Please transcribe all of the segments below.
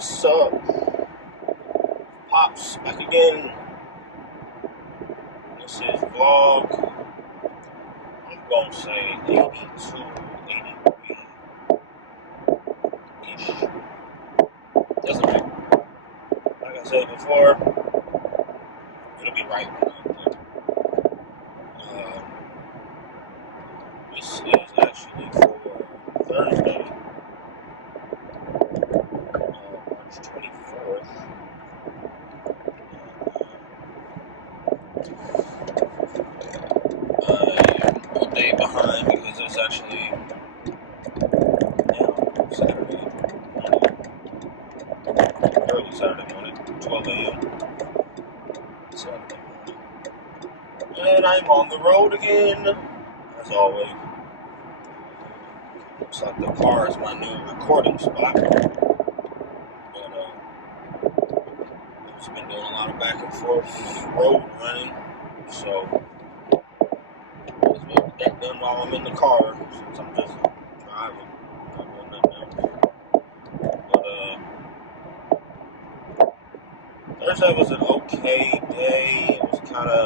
What's up? Popz back again. This is vlog. I'm gonna say 82, 83-ish. Doesn't matter. Like I said before, it'll be right. This is actually for Thursday, March 24th. I'm a day behind because it's actually Saturday morning, early Saturday morning, 12 a.m. Saturday morning. And I'm on the road again, as always. Looks like the car is my new recording spot. But I've just been doing a lot of back and forth road running, so might as well get that done while I'm in the car, since I'm just driving, not doing nothing else. But Thursday was an okay day. It was kind of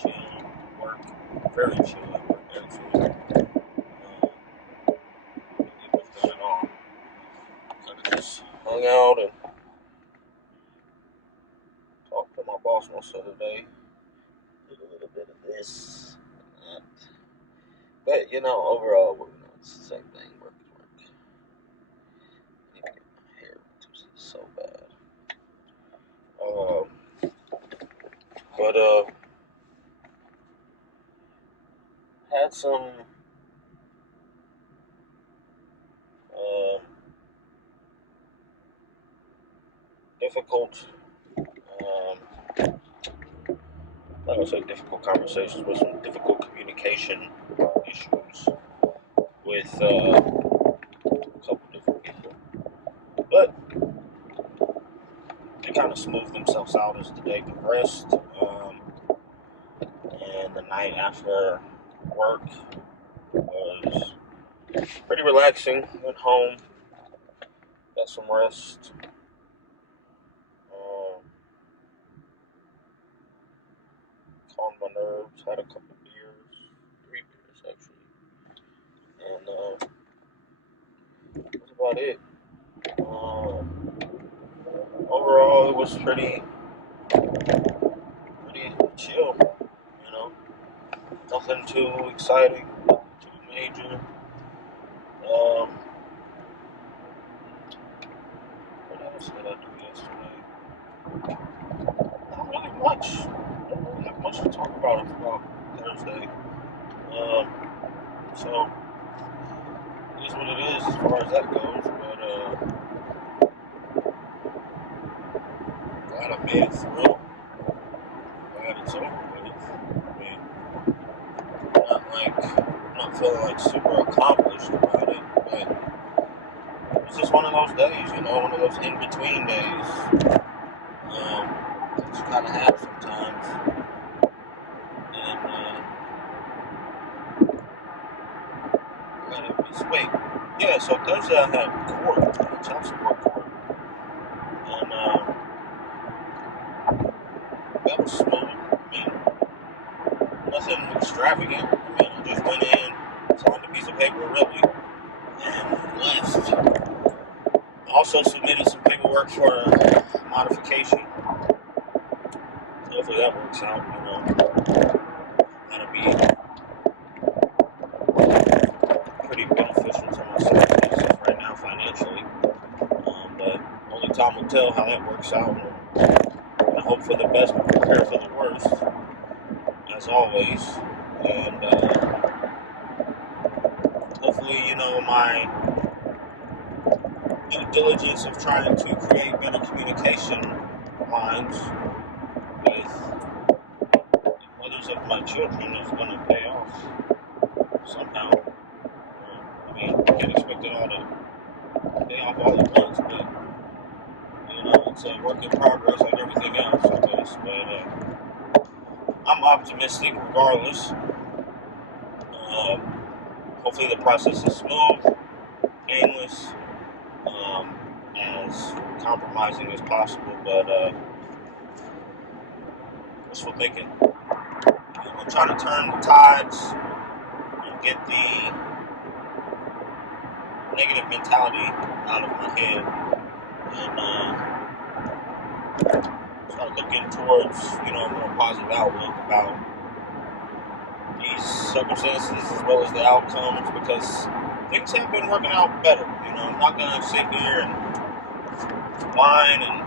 chill work, very chill at work actually. It was going on. Kind of just hung out and talked to my boss most of the day. Did a little bit of this and that. But overall, it's the same thing. Work is work. I need to get my hair twisted so bad. But had some difficult, I would say difficult conversations with some difficult communication issues with a couple different people. But they kind of smoothed themselves out as the day progressed. And the night after work was pretty relaxing. Went home, got some rest. Calmed my nerves, had a couple beers, 3 beers actually. And that's about it. Overall, it was pretty chill, nothing too exciting, nothing too major. What else did I do yesterday? Not really much. I don't really have much to talk about Thursday. So it is what it is as far as that goes. But glad I made it through. Glad it's over with. I mean, I'm not feeling like super accomplished about it, but it's just one of those days, one of those in-between days that you kind of have sometimes. And wait, yeah, so Thursday I had child support court, and that was smooth. I mean, nothing extravagant. I mean, I just went in, signed a piece of paper, really, and left. Also submitted some paperwork for a modification. So hopefully that works out, That'll be pretty beneficial to myself right now financially. But only time will tell how that works out. I hope for the best, but prepare for the worst, as always. And hopefully, my due diligence of trying to create better communication lines with the mothers of my children is going to pay off somehow. I mean, you can't expect it all to pay off all at once, but it's a work in progress like everything else, I guess. But I'm optimistic regardless. Hopefully the process is smooth, painless, as compromising as possible, but wishful thinking. I'm trying to turn the tides and get the negative mentality out of my head and start looking towards, a more positive outlook about these circumstances as well as the outcomes, because things have been working out better. I'm not going to sit here and whine and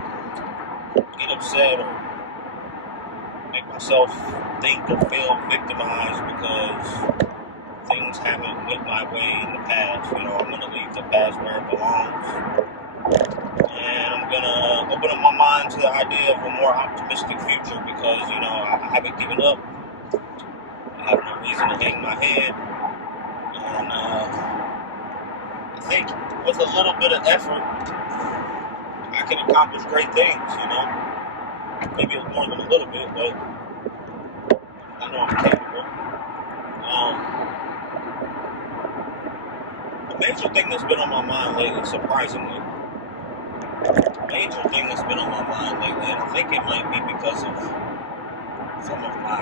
get upset or make myself think or feel victimized because things haven't went my way in the past. I'm going to leave the past where it belongs. And I'm going to open up my mind to the idea of a more optimistic future because, I haven't given up. I have no reason to hang my head. And I think with a little bit of effort, I can accomplish great things, Maybe more than a little bit, but I know I'm capable. The major thing that's been on my mind lately, surprisingly, and I think it might be because of some of my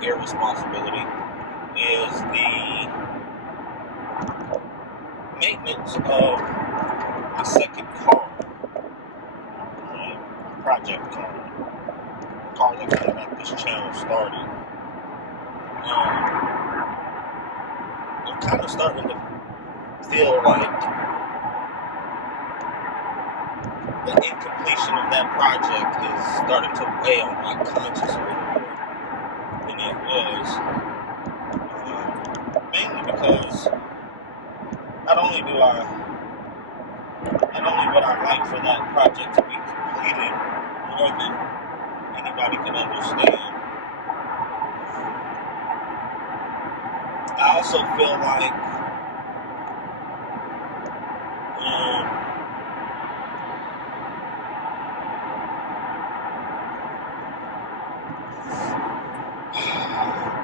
irresponsibility, is the maintenance of my second car, project car that kind of got this channel started. I'm kind of starting to feel like the incompletion of that project is starting to weigh on my conscience a little more than it was. Mainly because not only would I like for that project to be completed more than anybody can understand, I also feel like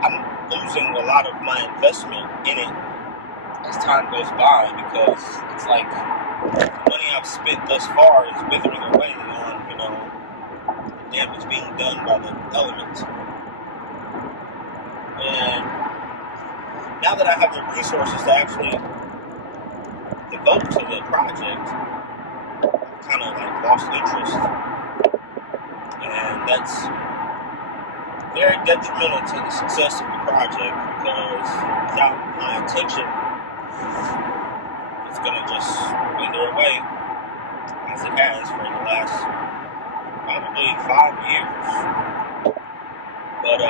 I'm losing a lot of my investment in it as time goes by, because it's like the money I've spent thus far is withering away on, the damage being done by the elements. And now that I have the resources to actually devote to the project, I've kind of lost interest. And that's very detrimental to the success of the project, because without my attention, it's going to just wither away as it has for the last probably 5 years. But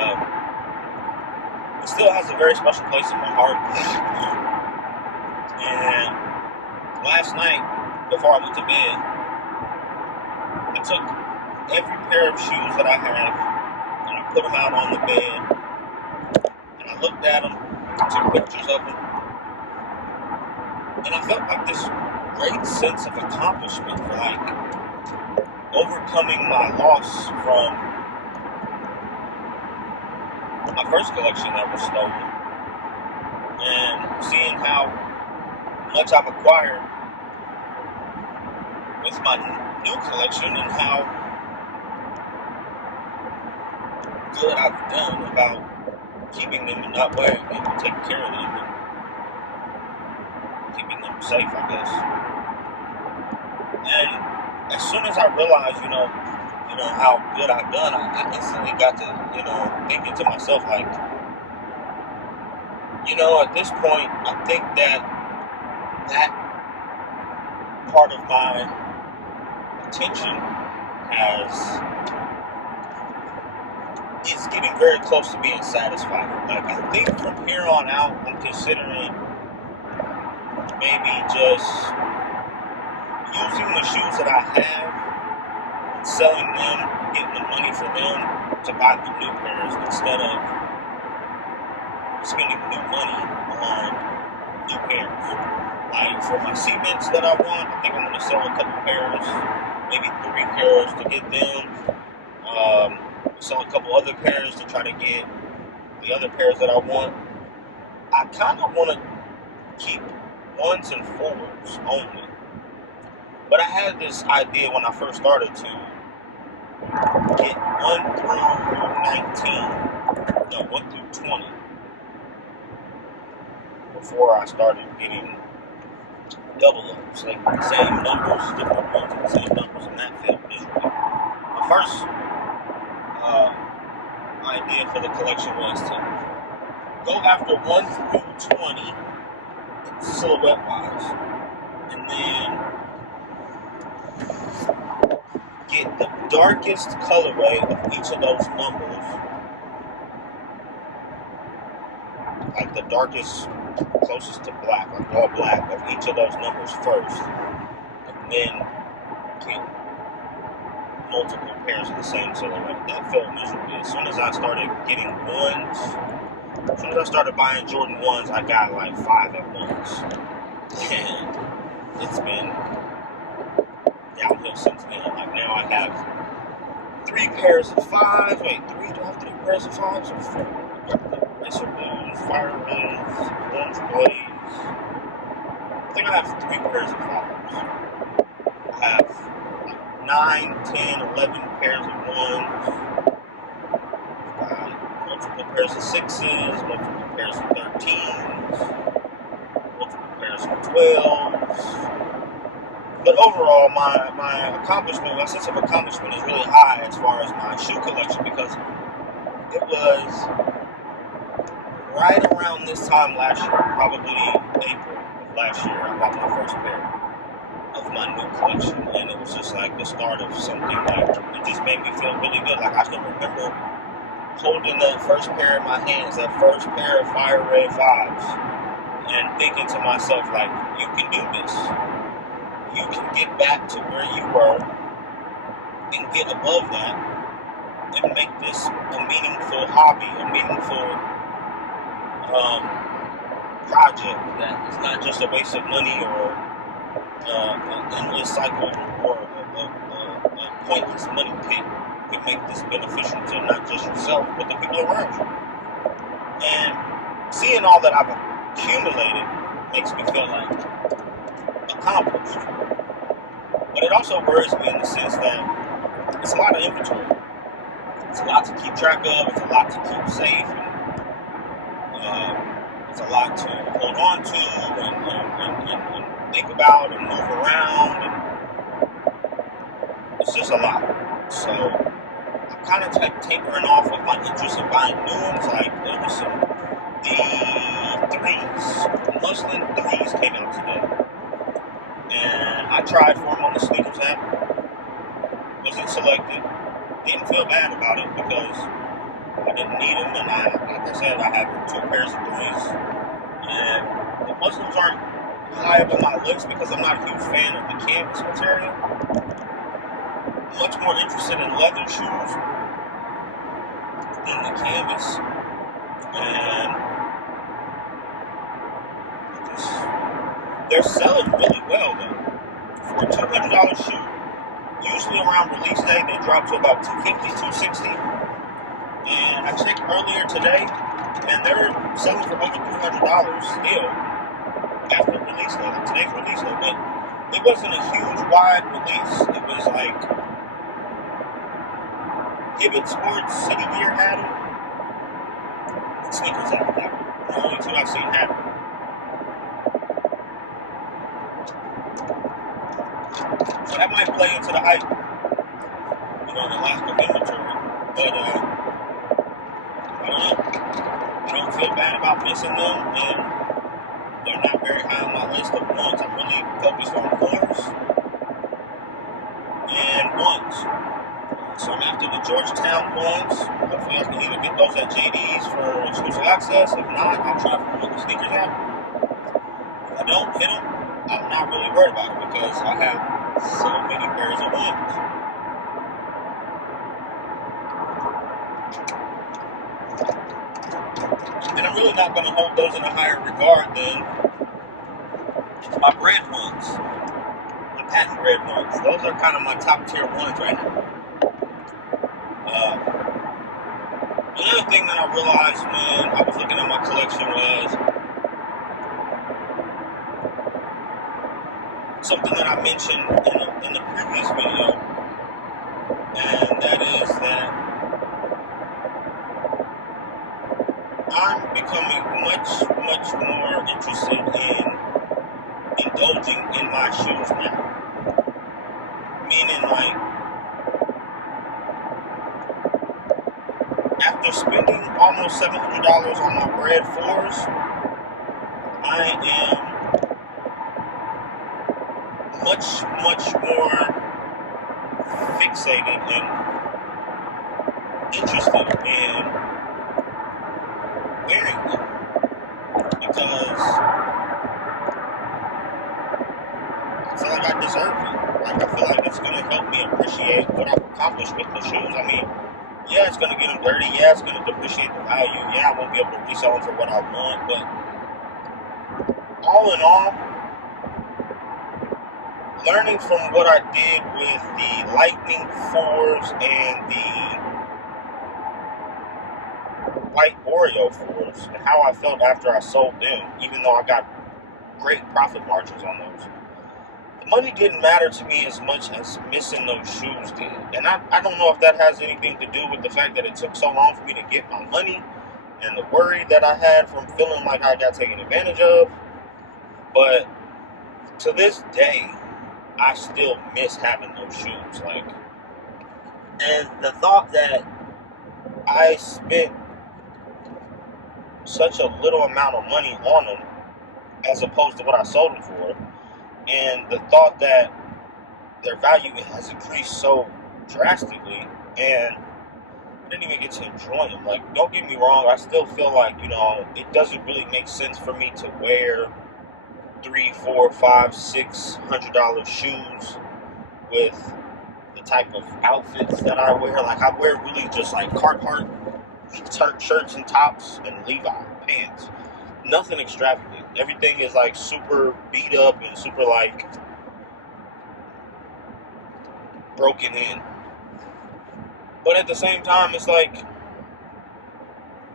it still has a very special place in my heart. And last night, before I went to bed, I took every pair of shoes that I have and I put them out on the bed, and I looked at them, took pictures of them, and I felt like this great sense of accomplishment for overcoming my loss from my first collection that was stolen, and seeing how much I've acquired with my new collection and how good I've done about keeping them and not wearing them and taking care of them and keeping them safe, I guess. And as soon as I realized, how good I've done, I instantly got to, thinking to myself, at this point, I think that part of my attention is getting very close to being satisfied. I think from here on out, I'm considering maybe just using the shoes that I have, selling them, getting the money for them to buy the new pairs instead of spending new money on new pairs. For my cements that I want, I think I'm going to sell a couple pairs, maybe 3 pairs to get them. Sell a couple other pairs to try to get the other pairs that I want. I kind of want to keep ones and fours only. But I had this idea when I first started to get 1 through 19, no, 1 through 20, before I started getting double ups, like the same numbers, different ones with the same numbers, and that failed miserably. The first idea for the collection was to go after 1 through 20 silhouette wise, and then get the darkest colorway of each of those numbers, like the darkest, closest to black, like all black, of each of those numbers first, and then get multiple pairs of the same silhouette. That failed miserably. As soon as I started getting ones, as soon as I started buying Jordan 1s, I got like 5 at once. And it's been downhill since then. Like now I have 3 pairs of 5. Wait, 3? Do I have 3 pairs of 5s or 4? Racer Blues, Fire Reds, Orange Blaze. I think I have 3 pairs of 5s. I have 9, 10, 11 pairs of 1s. Multiple pairs of 6s, multiple pairs of 13s, multiple pairs of 12s. But overall, my accomplishment, my sense of accomplishment is really high as far as my shoe collection, because it was right around this time last year, probably April of last year, I bought my first pair of my new collection, and it was just like the start of something. Like, it just made me feel really good. Like, I can remember holding that first pair in my hands, that first pair of Fire Red 5s, and thinking to myself, like, you can do this. You can get back to where you were and get above that and make this a meaningful hobby, a meaningful project that is not just a waste of money or an endless cycle or a pointless money pit. You can make this beneficial to not just yourself, but the people around you. And seeing all that I've accumulated makes me feel like accomplished. But it also worries me in the sense that it's a lot of inventory. It's a lot to keep track of. It's a lot to keep safe. And, it's a lot to hold on to and think about and move around. And it's just a lot. So I'm kind of tapering off of my interest in buying new ones. Like, there was some D3s, Muslin 3s came out today. And I tried for them on the sneakers app. Wasn't selected. Didn't feel bad about it because I didn't need them. And like I said, I have 2 pairs of 3s. And the Muslims aren't high up on my list because I'm not a huge fan of the canvas material. I'm much more interested in leather shoes than the canvas. And they're selling really well, though. For a $200 shoe, usually around release day, they drop to about $250, $260. And I checked earlier today, and they're selling for over $300 still after release day. Like today's release day, but it wasn't a huge, wide release. It was like Hibbett Sports, City Gear had them, and Sneakers had them. The only 2 I've seen had them. So that might play into the hype, the lack of inventory. But I don't know. I don't feel bad about missing them, and they're not very high on my list of ones. I'm really focused on 4s and 1s. So I'm after the Georgetown 1s. Hopefully I can either get those at JD's for exclusive access. If not, I'll try for them with the sneakers app. If I don't hit them, I'm not really worried about it because I have so many pairs of 1s. And I'm really not going to hold those in a higher regard than my bread 1s, my patent bread 1s. Those are kind of my top tier 1s right now. Another thing that I realized when I was looking at my collection was something that I mentioned in the previous video, and that is that I'm becoming much more interested in indulging in my shoes now. Meaning, like, after spending almost $700 on my Bread 4s, I am much more fixated and interested in wearing them, because I feel like I deserve it. Like, I feel like it's going to help me appreciate what I've accomplished with the shoes. I mean, yeah, it's going to get them dirty. Yeah, it's going to depreciate the value. Yeah, I won't be able to resell them for what I want. But all in all, learning from what I did with the Lightning 4s and the White Oreo 4s, and how I felt after I sold them, even though I got great profit margins on those. The money didn't matter to me as much as missing those shoes did. And I don't know if that has anything to do with the fact that it took so long for me to get my money and the worry that I had from feeling like I got taken advantage of. But to this day, I still miss having those shoes. Like, and the thought that I spent such a little amount of money on them as opposed to what I sold them for, and the thought that their value has increased so drastically, and I didn't even get to enjoy them. Like, don't get me wrong, I still feel like, it doesn't really make sense for me to wear $300, $400, $500, $600 shoes with the type of outfits that I wear. Like, I wear really just like Carhartt shirts and tops and Levi pants. Nothing extravagant. Everything is like super beat up and super like broken in. But at the same time, it's like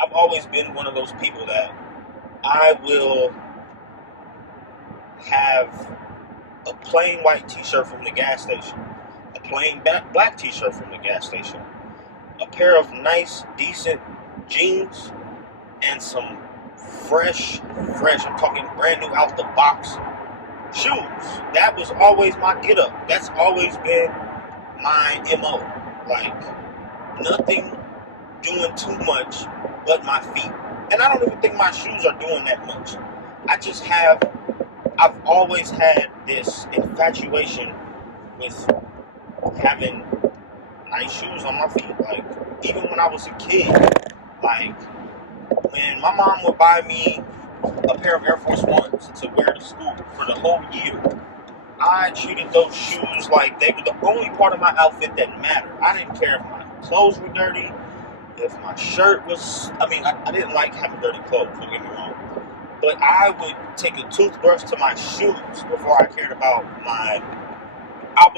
I've always been one of those people that I will have a plain white t-shirt from the gas station, a plain black t-shirt from the gas station, a pair of nice, decent jeans, and some fresh, I'm talking brand new out the box shoes. That was always my get up. That's always been my MO. Like, nothing doing too much but my feet. And I don't even think my shoes are doing that much. I've always had this infatuation with having nice shoes on my feet. Like, even when I was a kid, like, when my mom would buy me a pair of Air Force Ones to wear to school for the whole year, I treated those shoes like they were the only part of my outfit that mattered. I didn't care if my clothes were dirty, if my shirt was, I didn't like having dirty clothes, don't get me wrong. But I would take a toothbrush to my shoes before I cared about I've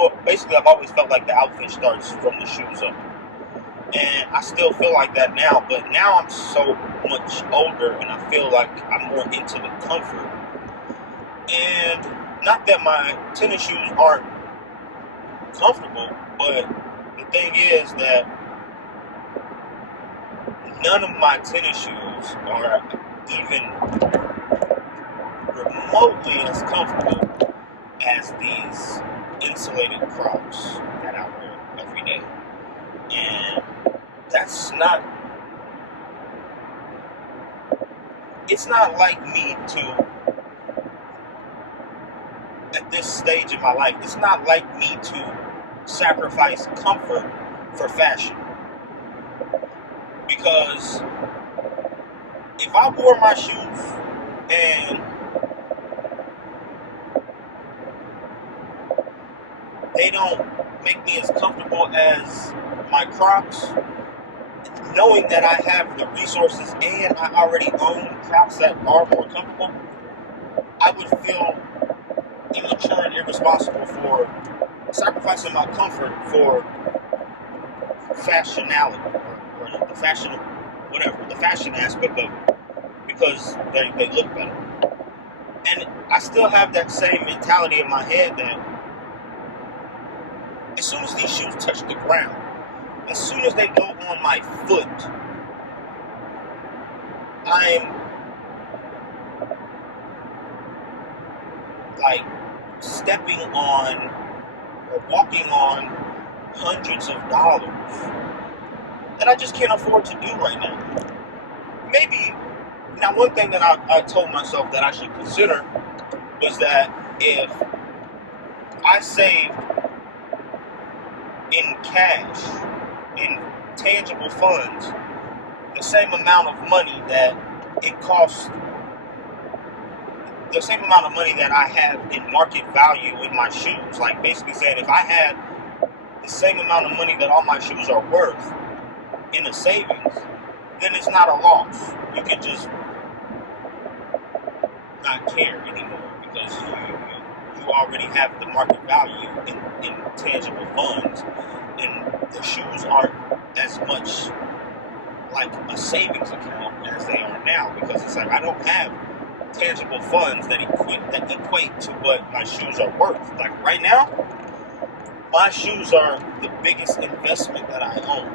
always felt like the outfit starts from the shoes up. And I still feel like that now, but now I'm so much older and I feel like I'm more into the comfort. And not that my tennis shoes aren't comfortable, but the thing is that none of my tennis shoes are even remotely as comfortable as these insulated Crocs that I wear every day. And it's not like me to, at this stage in my life, it's not like me to sacrifice comfort for fashion. Because if I wore my shoes and they don't make me as comfortable as my Crocs, knowing that I have the resources and I already own Crocs that are more comfortable, I would feel immature and irresponsible for sacrificing my comfort for fashionality or the fashion aspect of it, because they look better. And I still have that same mentality in my head that as soon as these shoes touch the ground, as soon as they go on my foot, I'm like stepping on or walking on hundreds of dollars that I just can't afford to do right now. Maybe, now one thing that I told myself that I should consider was that if I saved in cash, in tangible funds, the same amount of money that it costs, the same amount of money that I have in market value in my shoes, like basically saying if I had the same amount of money that all my shoes are worth in a savings, then it's not a loss. You can just not care anymore because you already have the market value in tangible funds, and the shoes aren't as much like a savings account as they are now, because it's like I don't have tangible funds that equate to what my shoes are worth. Like right now, my shoes are the biggest investment that I own,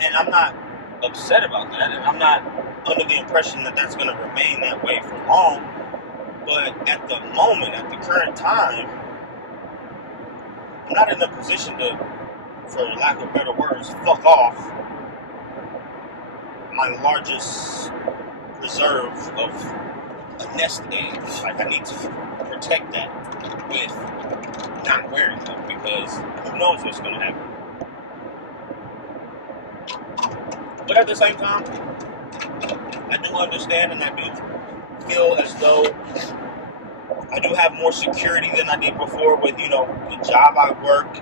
and I'm not upset about that, and I'm not under the impression that that's going to remain that way for long. But at the moment, at the current time, I'm not in a position to, for lack of better words, fuck off my largest reserve of a nest egg. Like, I need to protect that with not wearing them, because who knows what's going to happen. But at the same time, I do understand, and I do feel as though I do have more security than I did before with, the job I work,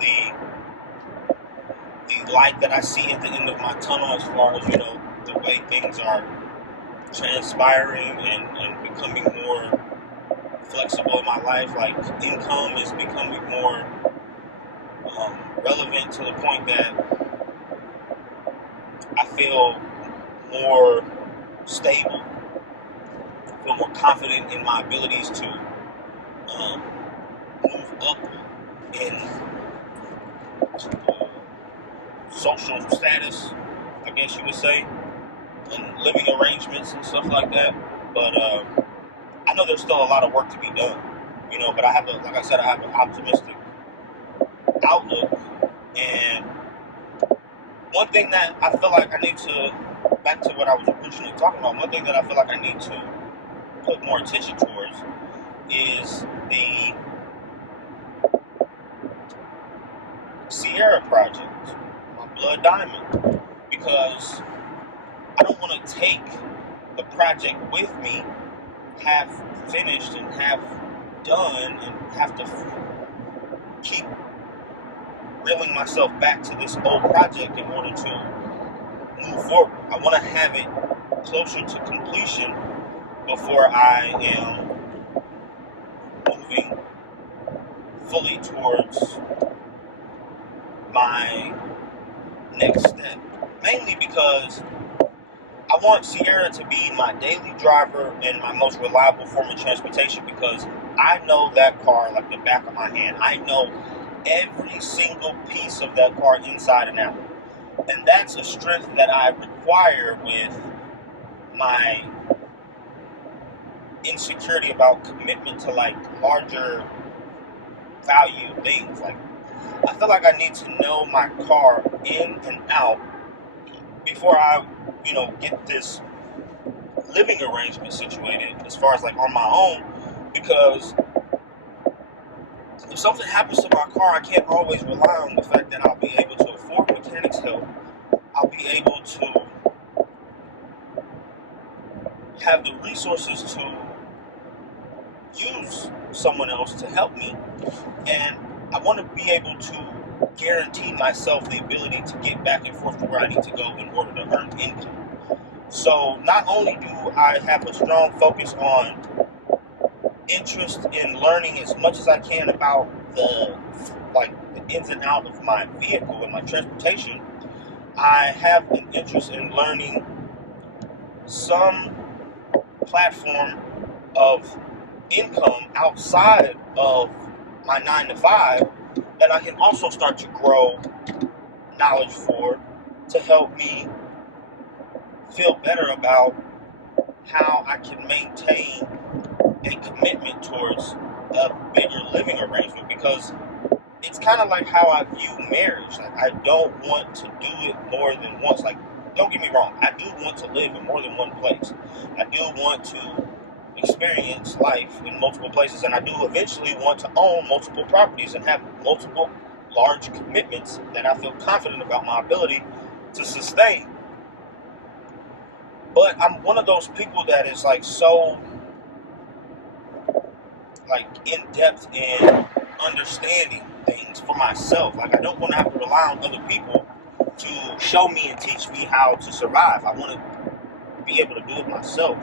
the light that I see at the end of my tunnel as far as, the way things are transpiring and becoming more flexible in my life. Like, income is becoming more relevant to the point that I feel more stable, I feel more confident in my abilities to move up in social status, I guess you would say, and living arrangements and stuff like that. But I know there's still a lot of work to be done, but I have like I said, I have an optimistic outlook. And one thing that I feel like I need to, back to what I was originally talking about, one thing that I feel like I need to put more attention towards is the Sierra project, my Blood Diamond, because I don't want to take the project with me, half finished and half done, and have to keep reeling myself back to this old project in order to move forward. I want to have it closer to completion before I am moving fully towards my next step. Mainly because I want Sierra to be my daily driver and my most reliable form of transportation, because I know that car like the back of my hand. I know every single piece of that car inside and out. And that's a strength that I require with my insecurity about commitment to like larger value things. Like, I feel like I need to know my car in and out before I, get this living arrangement situated as far as like on my own, because if something happens to my car, I can't always rely on the fact that I'll be able to afford mechanics help. I'll be able to have the resources to use someone else to help me, and I want to be able to guarantee myself the ability to get back and forth to where I need to go in order to earn income. So not only do I have a strong focus on interest in learning as much as I can about the ins and outs of my vehicle and my transportation, I have an interest in learning some platform of income outside of my 9 to 5 that I can also start to grow knowledge for, to help me feel better about how I can maintain a commitment towards a bigger living arrangement, because it's kind of like how I view marriage. Like, I don't want to do it more than once. Like, don't get me wrong, I do want to live in more than one place. I do want to experience life in multiple places, and I do eventually want to own multiple properties and have multiple large commitments that I feel confident about my ability to sustain. But I'm one of those people that is like so like in depth in understanding things for myself. Like, I don't want to have to rely on other people to show me and teach me how to survive. I want to be able to do it myself.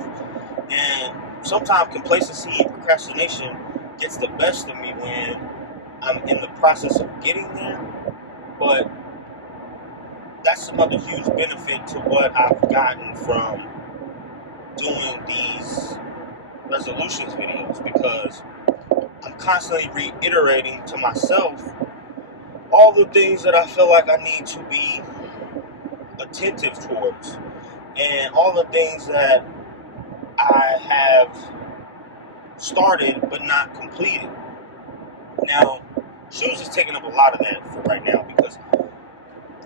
And sometimes complacency and procrastination gets the best of me when I'm in the process of getting there. But that's another huge benefit to what I've gotten from doing these resolutions videos, because I'm constantly reiterating to myself all the things that I feel like I need to be attentive towards, and all the things that I have started but not completed. Now, shoes is taking up a lot of that for right now, because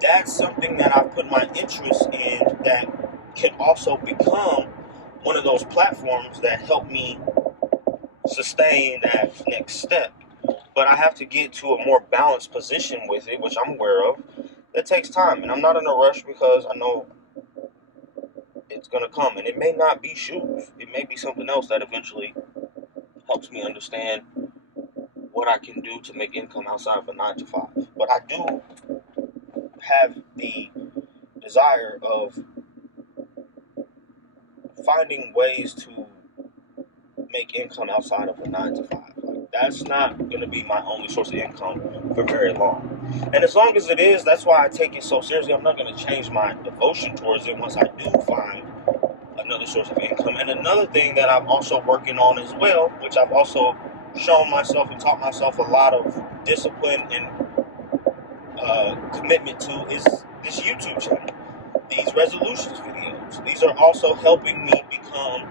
that's something that I've put my interest in that can also become one of those platforms that help me sustain that next step. But I have to get to a more balanced position with it, which I'm aware of. That takes time, and I'm not in a rush, because I know it's going to come. And it may not be shoes. It may be something else that eventually helps me understand what I can do to make income outside of a 9 to 5. But I do have the desire of finding ways to make income outside of a 9 to 5. Like, that's not going to be my only source of income for very long. And as long as it is, that's why I take it so seriously. I'm not going to change my devotion towards it once I do find another source of income. And another thing that I'm also working on as well, which I've also shown myself and taught myself a lot of discipline and commitment to, is this YouTube channel. These resolutions videos. These are also helping me become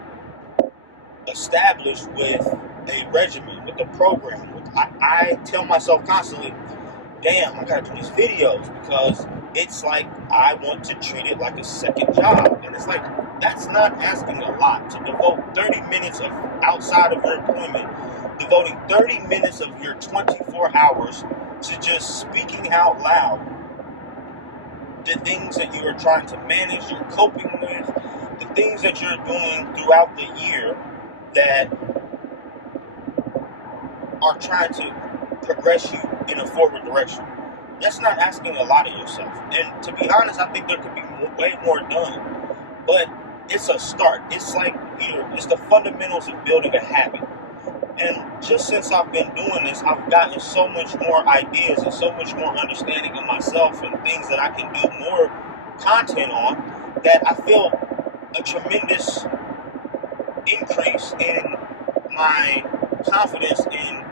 established with a regimen, with a program. I tell myself constantly, damn, I gotta do these videos, because it's like I want to treat it like a second job. And it's like, that's not asking a lot to devote 30 minutes of outside of your employment, devoting 30 minutes of your 24 hours to just speaking out loud the things that you are trying to manage, you're coping with, the things that you're doing throughout the year that are trying to progress you in a forward direction. That's not asking a lot of yourself. And to be honest, I think there could be way more done. But it's a start. It's like, it's the fundamentals of building a habit. And just since I've been doing this, I've gotten so much more ideas and so much more understanding of myself and things that I can do more content on, that I feel a tremendous increase in my confidence in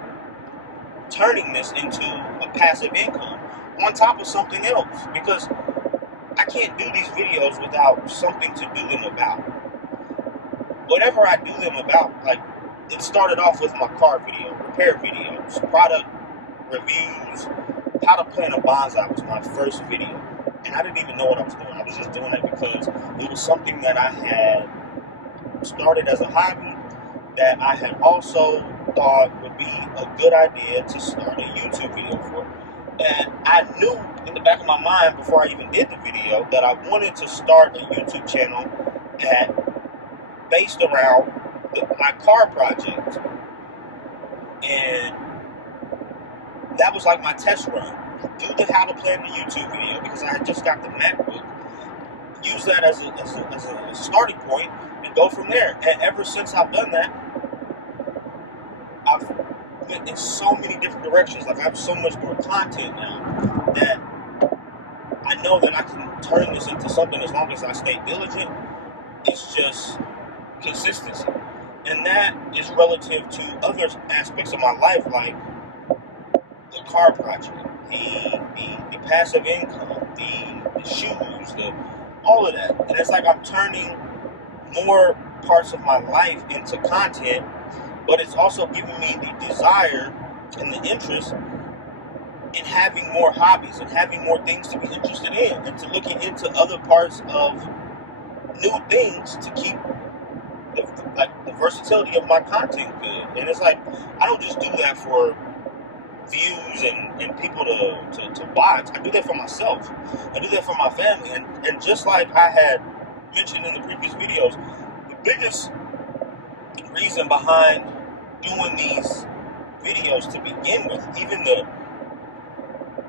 turning this into a passive income on top of something else, because I can't do these videos without something to do them about. Whatever I do them about, like, it started off with my car video, repair videos, product reviews, how to plant a bonsai was my first video. And I didn't even know what I was doing. I was just doing it because it was something that I had started as a hobby, that I had also thought would be a good idea to start a YouTube video for. And I knew in the back of my mind, before I even did the video, that I wanted to start a YouTube channel based around my car project. And that was like my test run. Do the how to plan the YouTube video, because I had just got the MacBook. Use that as a starting point and go from there. And ever since I've done that, I've went in so many different directions. Like, I have so much more content now that I know that I can turn this into something as long as I stay diligent. It's just consistency. consistency. And that is relative to other aspects of my life, like the car project, the passive income, the shoes, all of that. And it's like I'm turning more parts of my life into content, but it's also giving me the desire and the interest in having more hobbies and having more things to be interested in, and to looking into other parts of new things to keep the versatility of my content good. And it's like, I don't just do that for views and people to watch. I do that for myself. I do that for my family. And just like I had mentioned in the previous videos, the biggest reason behind doing these videos to begin with, even the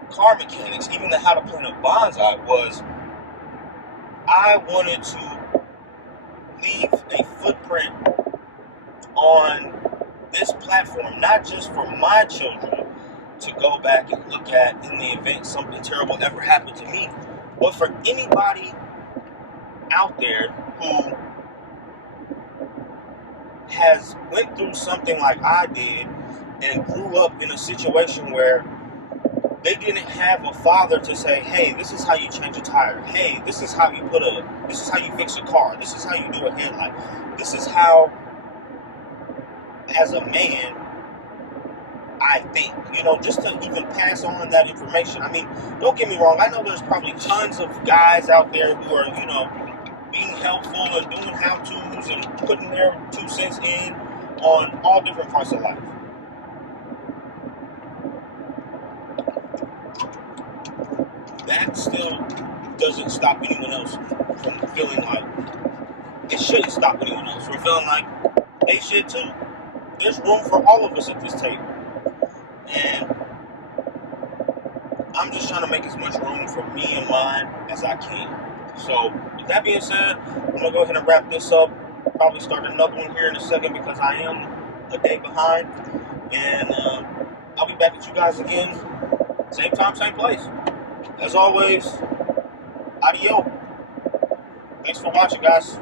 car mechanics, even the how to plant a bonsai, was I wanted to leave a footprint on this platform, not just for my children to go back and look at in the event something terrible ever happened to me, but for anybody out there who has went through something like I did and grew up in a situation where they didn't have a father to say, hey, this is how you change a tire. Hey, this is how you fix a car. This is how you do a headlight. This is how, as a man, I think, just to even pass on that information. I mean, don't get me wrong. I know there's probably tons of guys out there who are, being helpful and doing how-tos and putting their 2 cents in on all different parts of life. That still doesn't stop anyone else from feeling like, it shouldn't stop anyone else from feeling like they should too. There's room for all of us at this table. And I'm just trying to make as much room for me and mine as I can. So, with that being said, I'm going to go ahead and wrap this up. Probably start another one here in a second because I am a day behind. And I'll be back with you guys again. Same time, same place. As always, adios. Thanks for watching, guys.